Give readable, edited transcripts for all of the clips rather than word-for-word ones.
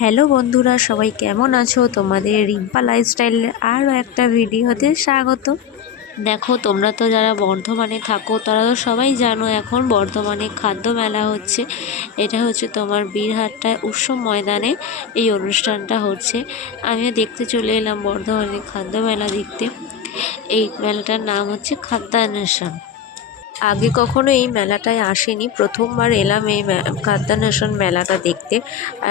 Hello বন্ধুরা, সবাই কেমন আছো? তোমাদের রিম্পা লাইফস্টাইলের আরও একটা ভিডিওতে স্বাগত। দেখো, তোমরা তো যারা বর্ধমানে থাকো তারা তো সবাই জানো এখন বর্ধমানে খাদ্য মেলা হচ্ছে। এটা হচ্ছে তোমার বীরহাটায় উৎসব ময়দানে এই অনুষ্ঠানটা হচ্ছে। আমিও দেখতে চলে এলাম বর্ধমানে খাদ্য মেলা দেখতে। এই মেলাটার নাম হচ্ছে খাদ্যান্বেষণ। আগে কখনো এই মেলাটায় আসেনি, প্রথমবার এলাম এই খাদ্যান্বেষণ মেলাটা দেখতে।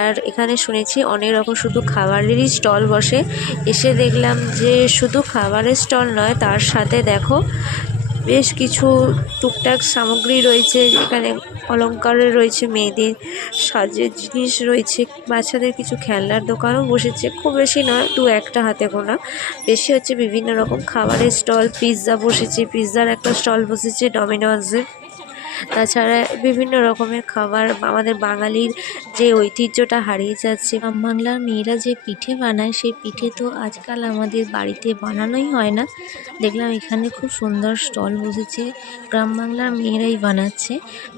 আর এখানে শুনেছি অনেক রকম শুধু খাবারেরই স্টল বসে। এসে দেখলাম যে শুধু খাবারের স্টল নয়, তার সাথে দেখো বেশ কিছু টুকটাক সামগ্রী রয়েছে। এখানে অলংকারের রয়েছে, মেয়েদের সাজের জিনিস রয়েছে, বাচ্চাদের কিছু খেলনার দোকানও বসেছে। খুব বেশি নয়, দু একটা হাতে গোনা। বেশি হচ্ছে বিভিন্ন রকম খাবারের স্টল। পিৎজা বসেছে, পিৎজার একটা স্টল বসেছে ডমিনোজের। তাছাড়া বিভিন্ন রকমের খাবার, আমাদের বাঙালির যে ঐতিহ্যটা হারিয়ে যাচ্ছে। গ্রাম বাংলার মেয়েরা যে পিঠে বানায়, সেই পিঠে তো আজকাল আমাদের বাড়িতে বানানোই হয় না। দেখলাম এখানে খুব সুন্দর স্টল বসেছে, গ্রাম বাংলার মেয়েরাই বানাচ্ছে।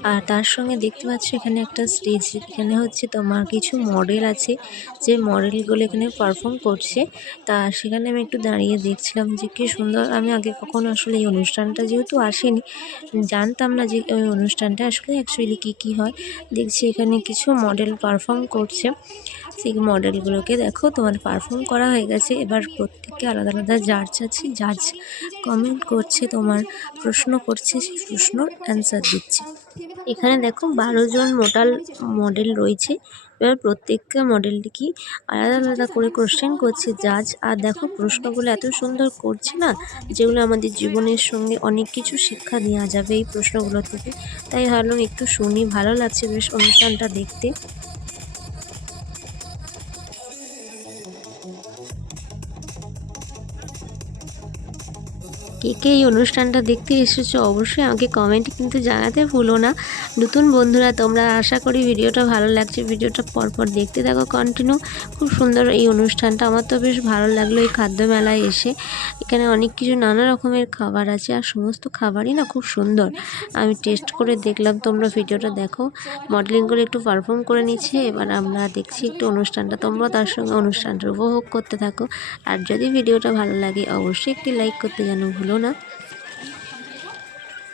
আর তার সঙ্গে দেখতে পাচ্ছ এখানে একটা স্টেজ, এখানে হচ্ছে তোমার কিছু মডেল আছে, যে মডেলগুলো এখানে পারফর্ম করছে। তা সেখানে আমি একটু দাঁড়িয়ে দেখছিলাম যে কী সুন্দর। আমি আগে কখনো আসলে এই অনুষ্ঠানটা যেহেতু আসেনি, জানতাম না যে ওই অনুষ্ঠানটা আসলে অ্যাকচুয়ালি কী হয়। দেখছি এখানে কিছু মডেল পারফর্ম করছে। সেই মডেলগুলোকে দেখো তোমার পারফর্ম করা হয়ে গেছে। এবার প্রত্যেককে আলাদা আলাদা জাজ আছে, জাজ কমেন্ট করছে, তোমার প্রশ্ন করছে, সেই প্রশ্নর অ্যান্সার দিচ্ছে। এখানে দেখো 12 জন মডেল রয়েছে। এবার প্রত্যেকটা মডেলটি কি আলাদা আলাদা করে কোশ্চেন করছে জাজ। আর দেখো প্রশ্নগুলো এত সুন্দর করছে না, যেগুলো আমাদের জীবনের সঙ্গে অনেক কিছু শিক্ষা দেওয়া যাবে এই প্রশ্নগুলো থেকে। তাই ভাবলাম একটু শুনি, ভালো লাগছে বেশ অনুষ্ঠানটা দেখতে। কে কে এই অনুষ্ঠানটা দেখতে এসেছো অবশ্যই আমাকে কমেন্টে কিন্তু জানাতে ভুলো না। নতুন বন্ধুরা তোমরা, আশা করি ভিডিওটা ভালো লাগছে। ভিডিওটা পরপর দেখতে থাকো কন্টিনিউ। খুব সুন্দর এই অনুষ্ঠানটা, আমার তো বেশ ভালো লাগলো এই খাদ্য মেলায় এসে। এখানে অনেক কিছু নানা রকমের খাবার আছে, আর সমস্ত খাবারই না খুব সুন্দর। আমি টেস্ট করে দেখলাম, তোমরা ভিডিওটা দেখো। মডেলিং করে একটু পারফর্ম করে নিচ্ছে, এবার আমরা দেখছি একটু অনুষ্ঠানটা। তোমরা তার সঙ্গে অনুষ্ঠানটা উপভোগ করতে থাকো। আর যদি ভিডিওটা ভালো লাগে অবশ্যই একটি লাইক করতে যেন ভুলো না।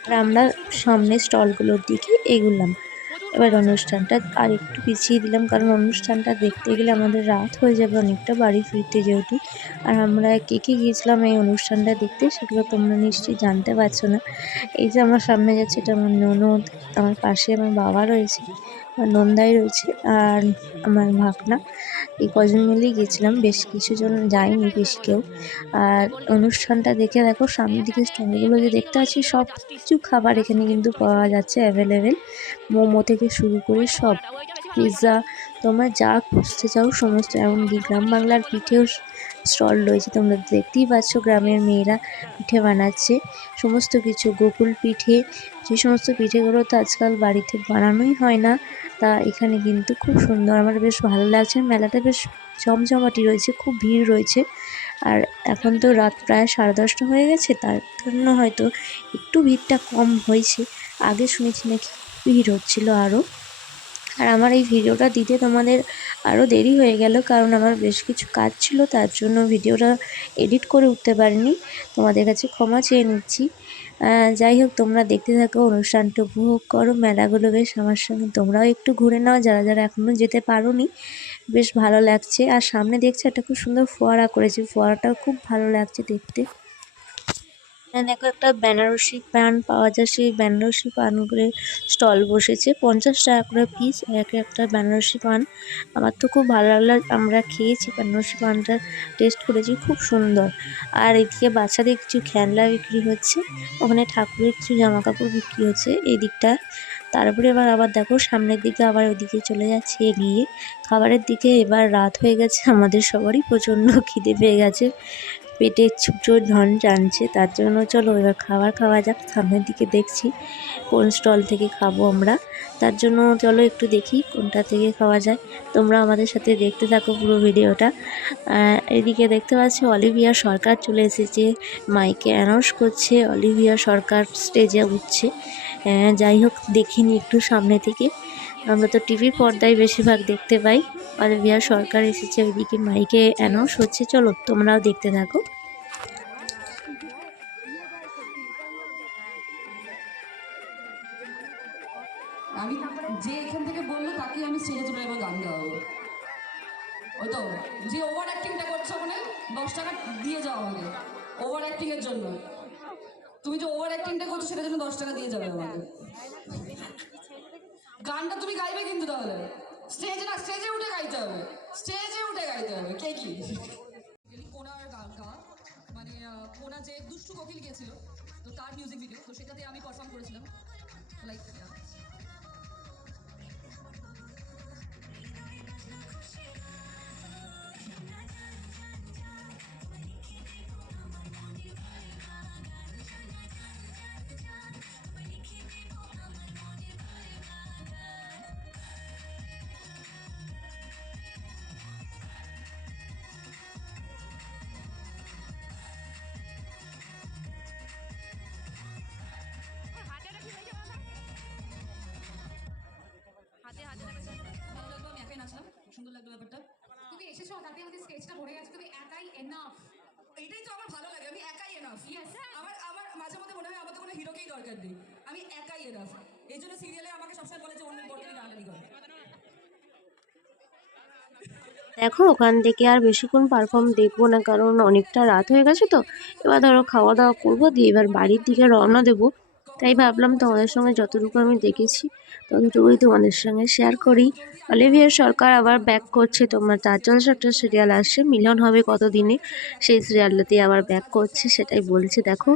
আর আমরা সামনে স্টলগুলোর দিকে এগুলাম। এবার অনুষ্ঠানটা আর একটু পিছিয়ে দিলাম, কারণ অনুষ্ঠানটা দেখতে গেলে আমাদের রাত হয়ে যাবে অনেকটা বাড়ি ফিরতে যেহেতু। আর আমরা কে কে গিয়েছিলাম এই অনুষ্ঠানটা দেখতে, সেগুলো তোমরা নিশ্চয়ই জানতে পারছো না। এই যে আমার সামনে যাচ্ছে, এটা আমার ননদ, আমার পাশে আমার বাবা রয়েছে, আমার নন্দাই রয়েছে, আর আমার ভাগনা। এই কজন মিলেই গেছিলাম, বেশ কিছুজন যায়নি, বেশি কেউ। আর অনুষ্ঠানটা দেখে দেখো সামনের দিকে স্টলগুলো যে দেখতে পাচ্ছি, সব কিছু খাবার এখানে কিন্তু পাওয়া যাচ্ছে অ্যাভেলেবেল। মোমো থেকে শুরু করে সব, পিৎজা, তোমরা যা খুঁজতে চাও সমস্ত। এমনকি গ্রাম বাংলার পিঠেও স্টল রয়েছে, তোমরা দেখতেই পাচ্ছ গ্রামের মেয়েরা পিঠে বানাচ্ছে সমস্ত কিছু। গোকুল পিঠে, যে সমস্ত পিঠেগুলো তো আজকাল বাড়িতে বানানোই হয় না, তা এখানে কিন্তু খুব সুন্দর। আমার বেশ ভালো লাগছে, মেলাটা বেশ জমজমাটি রয়েছে, খুব ভিড় রয়েছে। আর এখন তো রাত প্রায় 10:30 হয়ে গেছে, তার জন্য হয়তো একটু ভিড়টা কম হয়েছে। আগে শুনেছি নাকি ভিড় হচ্ছিল আরও। আর আমার এই ভিডিওটা দিতে তোমাদের আরও দেরি হয়ে গেল, কারণ আমার বেশ কিছু কাজ ছিল, তার জন্য ভিডিওটা এডিট করে উঠতে পারিনি। তোমাদের কাছে ক্ষমা চেয়ে নিচ্ছি। যাই হোক, তোমরা দেখতে থাকো, অনুষ্ঠানটা উপভোগ করো। মেলাগুলো বেশ আমার সঙ্গে তোমরাও একটু ঘুরে নাও, যারা যারা এখনও যেতে পারোনি। বেশ ভালো লাগছে। আর সামনে দেখছো একটা খুব সুন্দর ফোয়ারা করেছে, ফোয়ারাটাও খুব ভালো লাগছে দেখতে। দেখো একটা বেনারসি পান পাওয়া যায়, সেই বেনারসি পানগুলোর স্টল বসেছে। 50 টাকা করে পিস একটা বেনারসি পান। আমার তো খুব ভালো লাগলো, আমরা খেয়েছি বেনারসি পানটা, টেস্ট করেছি, খুব সুন্দর। আর এদিকে বাচ্চাদের কিছু খেলনা বিক্রি হচ্ছে, ওখানে ঠাকুরের কিছু জামা কাপড় বিক্রি হচ্ছে এই দিকটা। তারপরে আবার দেখো সামনের দিকে আবার ওইদিকে চলে যাচ্ছে এগিয়ে খাবারের দিকে। এবার রাত হয়ে গেছে, আমাদের সবারই প্রচণ্ড খিদে পেয়ে গেছে, পেটে জোর ধন টানছে, তার জন্য চলো এবার খাবার খাওয়া যাক। সামনের দিকে দেখছি কোন স্টল থেকে খাবো আমরা, তার জন্য চলো একটু দেখি কোনটা থেকে খাওয়া যায়। তোমরা আমাদের সাথে দেখতে থাকো পুরো ভিডিওটা। এদিকে দেখতে পাচ্ছি অলিভিয়া সরকার চলে এসেছে, মাইকে অ্যানাউন্স করছে, অলিভিয়া সরকার স্টেজে উঠছে। যাই হোক, দেখিনি একটু সামনে থেকে। আমরা তো টিভির পর্দায় বেশিরভাগ দেখতে পাই। অলিভিয়া সরকার এসেছে, ওইদিকে মাইকে অ্যানাউন্স হচ্ছে, চলো তোমরাও দেখতে থাকো। আমি যে এখান থেকে বললো তাকে আমি স্টেজে তুলে এবার গান গাওয়াবো। ওই তো যে ওভার অ্যাক্টিংটা করছো মানে 10 টাকা দিয়ে যাও আমাকে ওভার অ্যাক্টিং এর জন্য। তুমি যে ওভার অ্যাক্টিংটা করছো সেটার জন্য 10 টাকা দিয়ে যাবে আমাকে। গানটা তুমি গাইবে কিন্তু তাহলে স্টেজে না, স্টেজে উঠে গাইতে হবে, স্টেজে উঠে গাইতে হবে। কে কি কোনার গান গাওয়া মানে কোনা যে দুষ্টু কোকিল গিয়েছিল তো তার মিউজিক ভিডিও, তো সেটাতে আমি পারফর্ম করেছিলাম লাইক। ভালো লাগলো, আমি একাই নাচলাম, সুন্দর লাগলো ব্যাপারটা। তুমি এসেছো, তাতে আমাদের স্টেজটা ভরে গেছে, তুমি একাই এনাফ। এটাই তো আমার ভালো লাগে, আমি একাই এনাফ। আমার আমার মাঝে মধ্যে মনে হয় আমার তো কোনো হিরোকেই দরকার নেই, আমি একাই এনাফ। এই জন্য সিরিয়ালে আমাকে সবসময় বলে যে অন্যের পর থেকে গানটানি করে। দেখো ওখান থেকে আর বেশিক্ষণ পারফর্ম দেখবো না, কারণ অনেকটা রাত হয়ে গেছে। তো এবার ধরো খাওয়া দাওয়া করবো, দিয়ে এবার বাড়ির দিকে রওনা দেবো। তাই ভাবলাম তোমাদের সঙ্গে যতটুকু আমি দেখেছি ততটুকুই তোমাদের সঙ্গে শেয়ার করি। অলিভিয়া সরকার আবার ব্যাক করছে, তোমার তার জলসা একটা সিরিয়াল আসছে, মিলন হবে কতদিনে, সেই সিরিয়ালটাতে আবার ব্যাক করছে, সেটাই বলছে দেখো।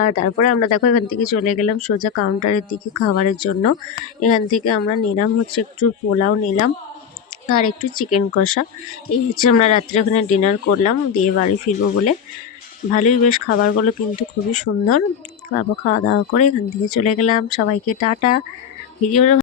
আর তারপরে আমরা দেখো এখান থেকে চলে গেলাম সোজা কাউন্টারের দিকে খাবারের জন্য। এখান থেকে আমরা নিলাম হচ্ছে একটু পোলাও নিলাম আর একটু চিকেন কষা। এই হচ্ছে আমরা রাত্রে ওখানে ডিনার করলাম, দিয়ে বাড়ি ফিরবো বলে। ভালোই বেশ, খাবারগুলো কিন্তু খুবই সুন্দর। তারপর খাওয়া দাওয়া করে এখান থেকে চলে গেলাম, সবাইকে টাটা। ভিডিওটা